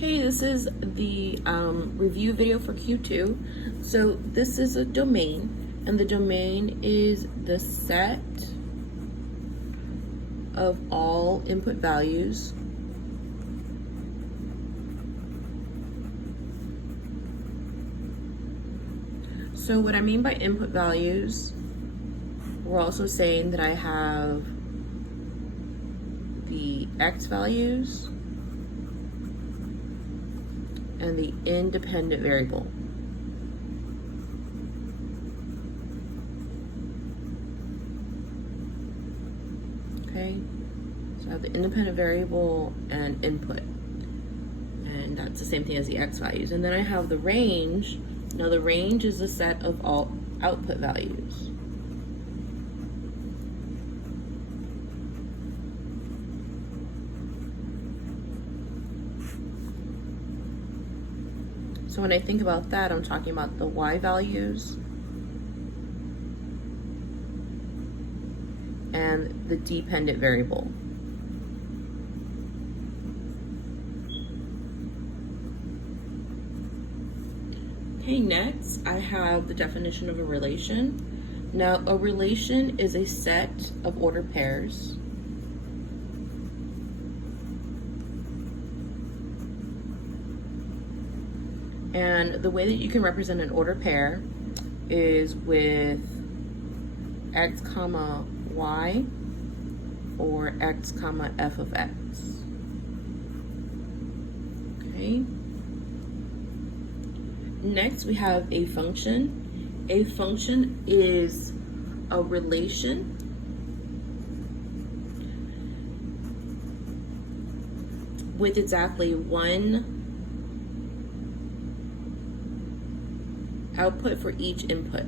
Hey, this is the review video for Q2. So this is a domain, and the domain is the set of all input values So what I mean by input values, we're also saying that I have the X values and the independent variable. Okay, so I have the independent variable and input, and that's the same thing as the X values. And then I have the range. Now the range is the set of all output values. So when I think about that, I'm talking about the Y values and the dependent variable. Okay, next I have the definition of a relation. Now, a relation is a set of ordered pairs and the way that you can represent an ordered pair is with x comma y or x comma f of x. Okay. Next, we have a function. A function is a relation with exactly one output for each input.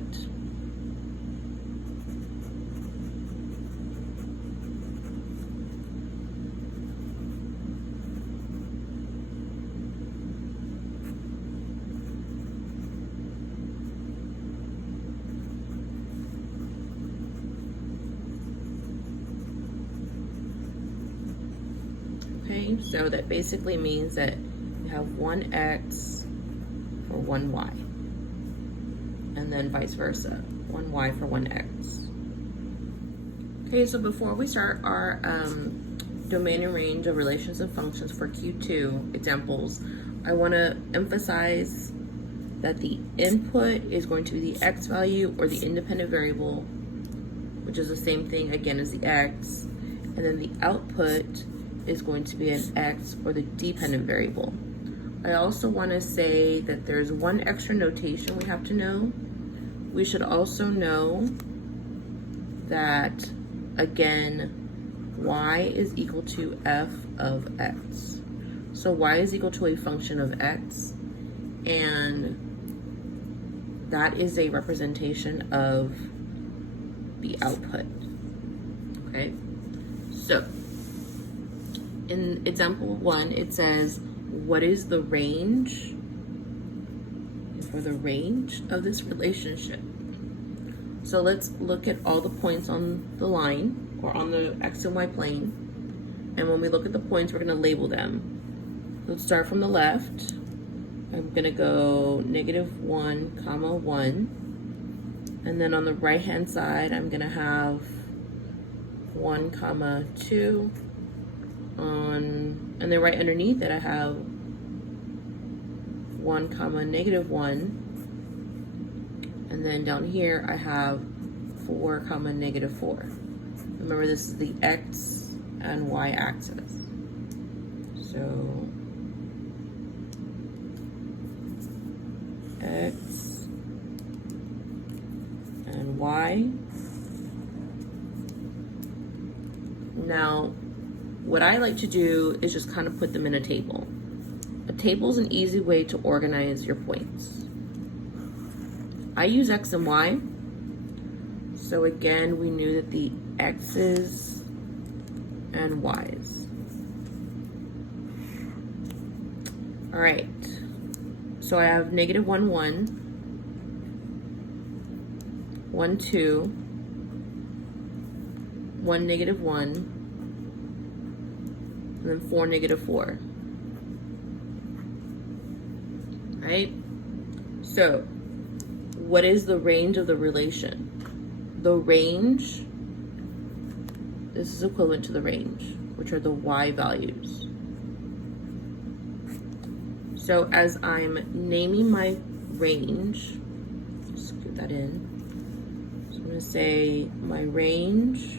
Okay, so that basically means that you have one X for one Y, and then vice versa, one Y for one X. Okay, so before we start our domain and range of relations and functions for Q2 examples, I want to emphasize that the input is going to be the X value or the independent variable, which is the same thing again as the X, and then the output is going to be an X or the dependent variable. I also want to say that there's one extra notation we have to know. We should also know that, again, y is equal to f of x. So y is equal to a function of x, and that is a representation of the output. Okay, so in example 1, it says, what is the range? For the range of this relationship. So let's look at all the points on the line or on the X and Y plane. And when we look at the points, we're gonna label them. Let's start from the left. I'm gonna go -1, 1. And then on the right-hand side, I'm gonna have 1, 2. And then right underneath it, I have 1, -1. And then down here, I have 4, -4. Remember, this is the X and Y axis. So X and Y. Now, what I like to do is just kind of put them in a table. A table is an easy way to organize your points. I use X and Y. So again, we knew that the X's and Y's. All right. So I have -1, 1, 1, 2, 1, -1, and then 4, -4. right? So what is the range of the relation? The range, this is equivalent to the range, which are the y values. So as I'm naming my range, just put that in. So I'm going to say my range,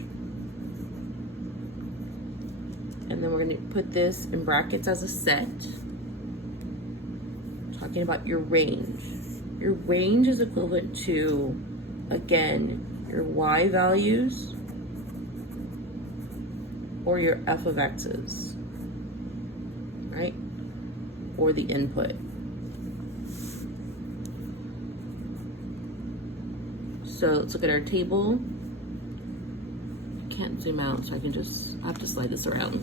and then we're going to put this in brackets as a set. Talking about your range. Your range is equivalent to, again, your y values or your f of x's, right? Or the input. So let's look at our table. I can't zoom out, so I have to slide this around.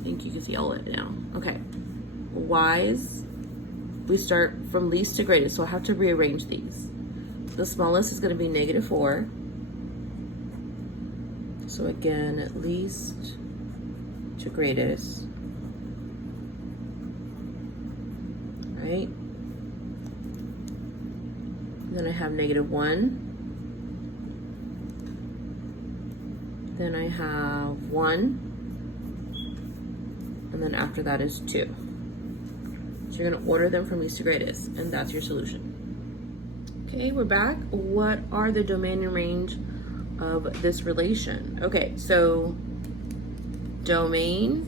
I think you can see all of it now. Okay, y's, we start from least to greatest, so I have to rearrange these. The smallest is going to be -4. So again, at least to greatest, right? And then I have -1. Then I have 1. And then after that is 2. So you're going to order them from least to greatest, and that's your solution. Okay, we're back. What are the domain and range of this relation? Okay, so domain,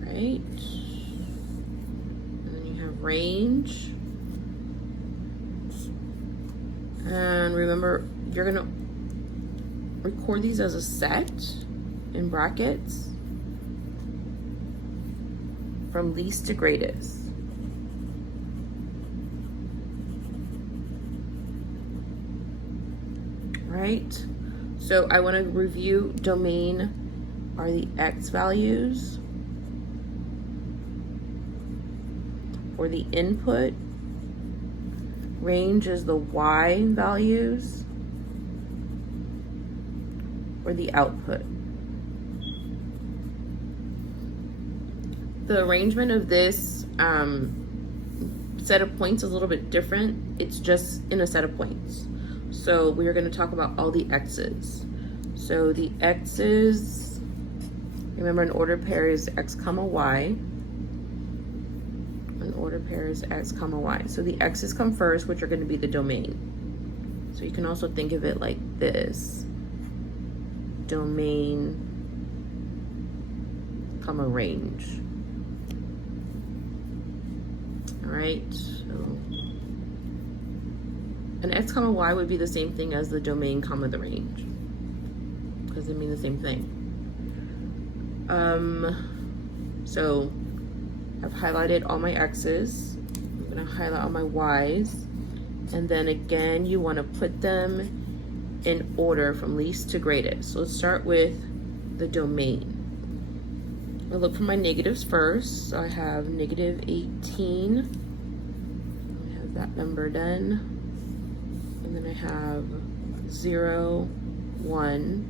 right? And then you have range. And remember, you're going to record these as a set in brackets from least to greatest. Right? So I want to review domain are the x values or the input. Range is the y values or the output. The arrangement of this set of points is a little bit different. It's just in a set of points. So we are going to talk about all the x's. So the x's, remember an ordered pair is x comma y. An ordered pair is x comma y. So the x's come first, which are going to be the domain. So you can also think of it like this. Domain comma range. All right, so an x comma y would be the same thing as the domain comma the range, because they mean the same thing. So I've highlighted all my x's. I'm gonna highlight all my y's, and then again you want to put them in order from least to greatest. So let's start with the domain. I'll look for my negatives first. So I have -18. I have that number done. And then I have 0, 1,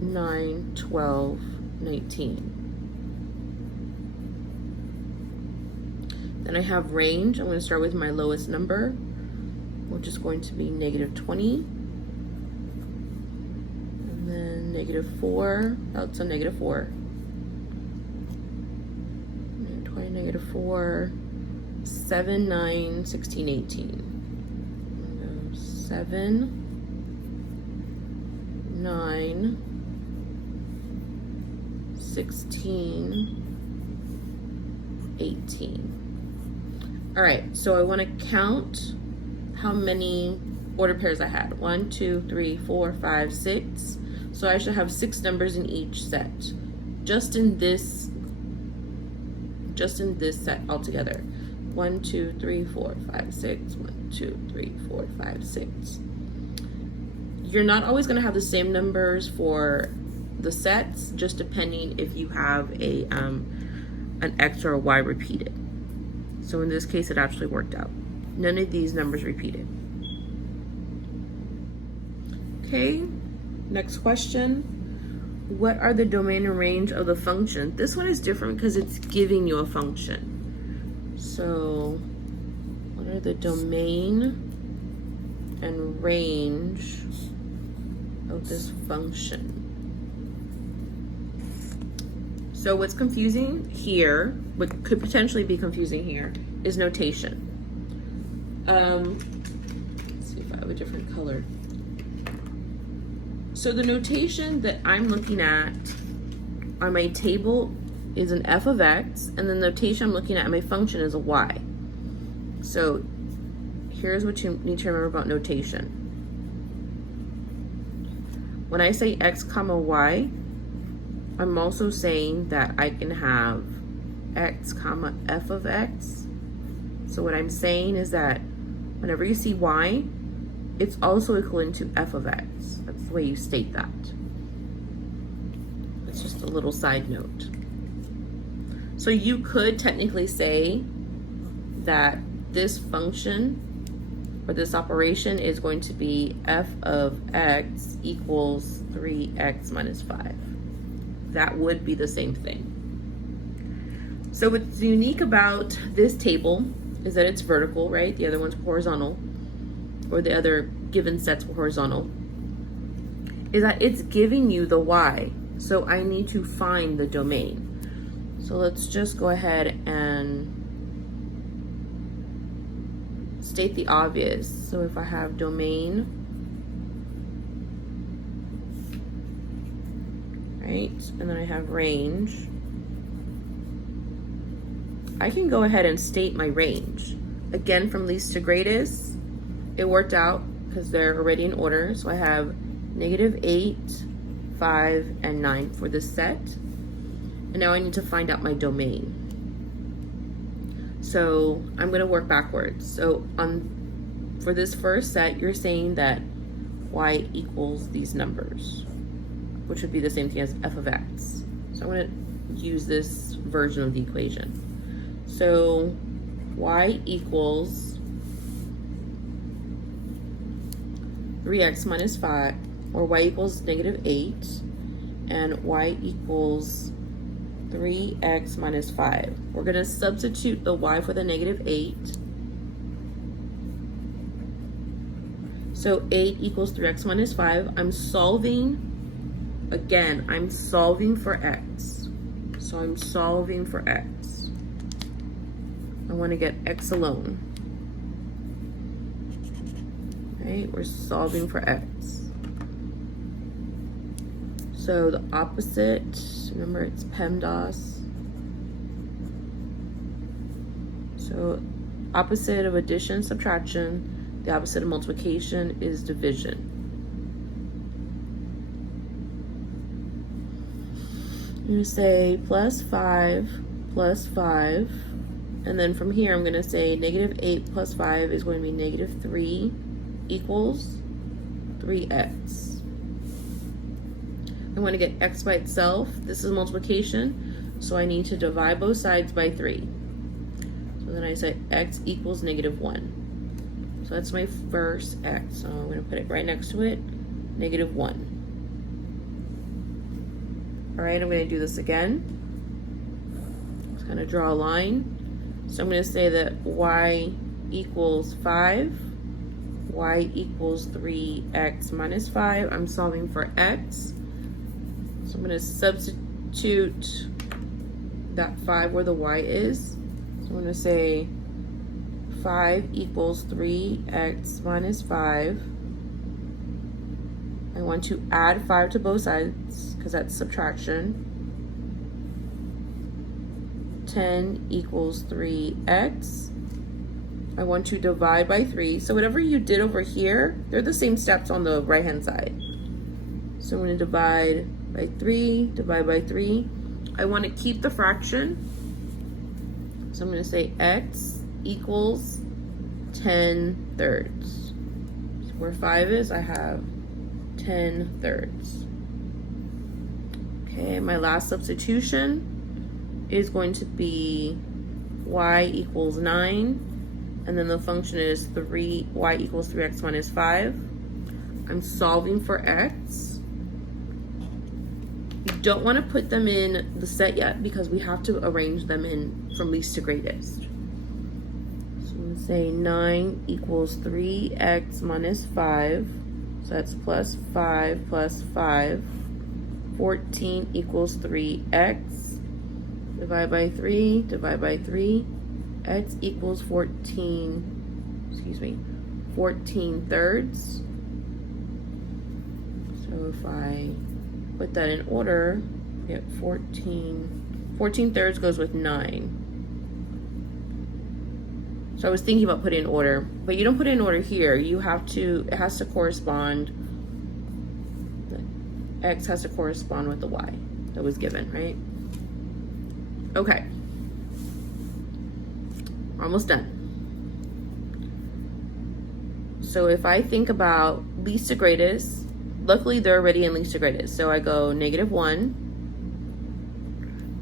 9, 12, 19. Then I have range. I'm going to start with my lowest number, which is going to be -20. And then -4. That's a -4. -20, -4. 7, 9, 16, 18. 7, 9, 16, 18. All right, so I want to count how many order pairs I had. 1, 2, 3, 4, 5, 6. So I should have 6 numbers in each set. Just in this set altogether. 1, 2, 3, 4, 5, 6. 1, 2, 3, 4, 5, 6. You're not always going to have the same numbers for the sets, just depending if you have an X or a Y repeated. So in this case, it actually worked out. None of these numbers repeated. Okay, next question. what are the domain and range of the function? This one is different because it's giving you a function. So what are the domain and range of this function? So what's confusing here, what could potentially be confusing here, is notation. Let's see if I have a different color. So the notation that I'm looking at on my table is an f of x, and the notation I'm looking at my function is a y. So here's what you need to remember about notation. When I say x comma y, I'm also saying that I can have x comma f of x. So what I'm saying is that whenever you see y, it's also equivalent to f of x. That's the way you state that. It's just a little side note. So you could technically say that this function or this operation is going to be f of x equals 3x minus 5. That would be the same thing. So what's unique about this table is that it's vertical, right? The other one's horizontal, or the other given sets were horizontal, is that it's giving you the y. So I need to find the domain. So let's just go ahead and state the obvious. So if I have domain, right, and then I have range, I can go ahead and state my range. Again, from least to greatest, it worked out because they're already in order. So I have -8, 5, and 9 for this set. And now I need to find out my domain. So I'm going to work backwards. So for this first set, you're saying that y equals these numbers, which would be the same thing as f of x. So I'm going to use this version of the equation. So y equals 3x minus 5, or y equals -8, and y equals 3x minus 5. We're going to substitute the y for the -8. So 8 equals 3x minus 5. I'm solving, again, I'm solving for x. So I'm solving for x. I want to get x alone. Right? We're solving for x. So the opposite, remember it's PEMDAS. So opposite of addition, subtraction, the opposite of multiplication is division. I'm going to say plus 5, and then from here I'm going to say -8 plus 5 is going to be -3 equals 3x. I want to get x by itself. This is multiplication, so I need to divide both sides by 3. So then I say x equals -1. So that's my first x. So I'm going to put it right next to it, -1. All right, I'm going to do this again. Just kind of draw a line. So I'm going to say that y equals 5, y equals 3x minus 5. I'm solving for x. So I'm going to substitute that 5 where the y is. So I'm going to say 5 equals 3x minus 5. I want to add 5 to both sides because that's subtraction. 10 equals 3x. I want to divide by 3. So whatever you did over here, they're the same steps on the right hand side. So I'm going to divide by 3, divide by 3. I want to keep the fraction. So I'm going to say x equals 10 thirds. So where 5 is, I have 10 thirds. Okay, my last substitution is going to be y equals 9, and then the function is y equals 3x minus 5. I'm solving for x. You don't want to put them in the set yet because we have to arrange them in from least to greatest. So I'm going to say 9 equals 3x minus 5. So that's plus 5 plus 5. 14 equals 3x. Divide by 3, divide by 3. X equals 14 thirds. So if I put that in order, we get 14 thirds goes with 9. So I was thinking about putting in order, but you don't put it in order here. You have to, it has to correspond, the X has to correspond with the Y that was given, right? Okay. We're almost done. So if I think about least to greatest, luckily they're already in least to greatest. So I go -1,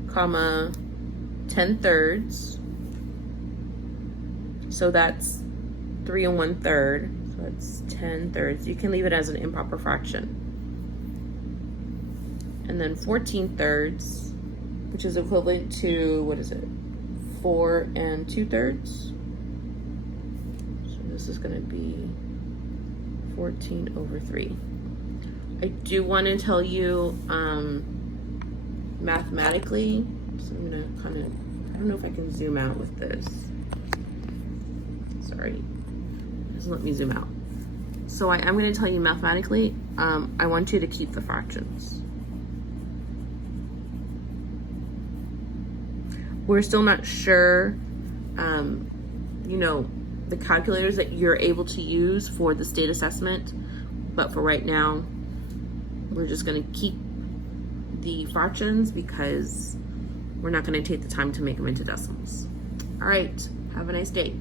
comma, 10 thirds. So that's 3 1/3. So that's 10 thirds. You can leave it as an improper fraction. And then 14 thirds, which is equivalent to, what is it? 4 2/3. So this is gonna be 14/3. I do want to tell you mathematically, so I'm gonna kind of, I don't know if I can zoom out with this. Sorry, it doesn't let me zoom out. So I am going to tell you mathematically, I want you to keep the fractions. We're still not sure, you know, the calculators that you're able to use for the state assessment, but for right now, we're just going to keep the fractions because we're not going to take the time to make them into decimals. All right, have a nice day.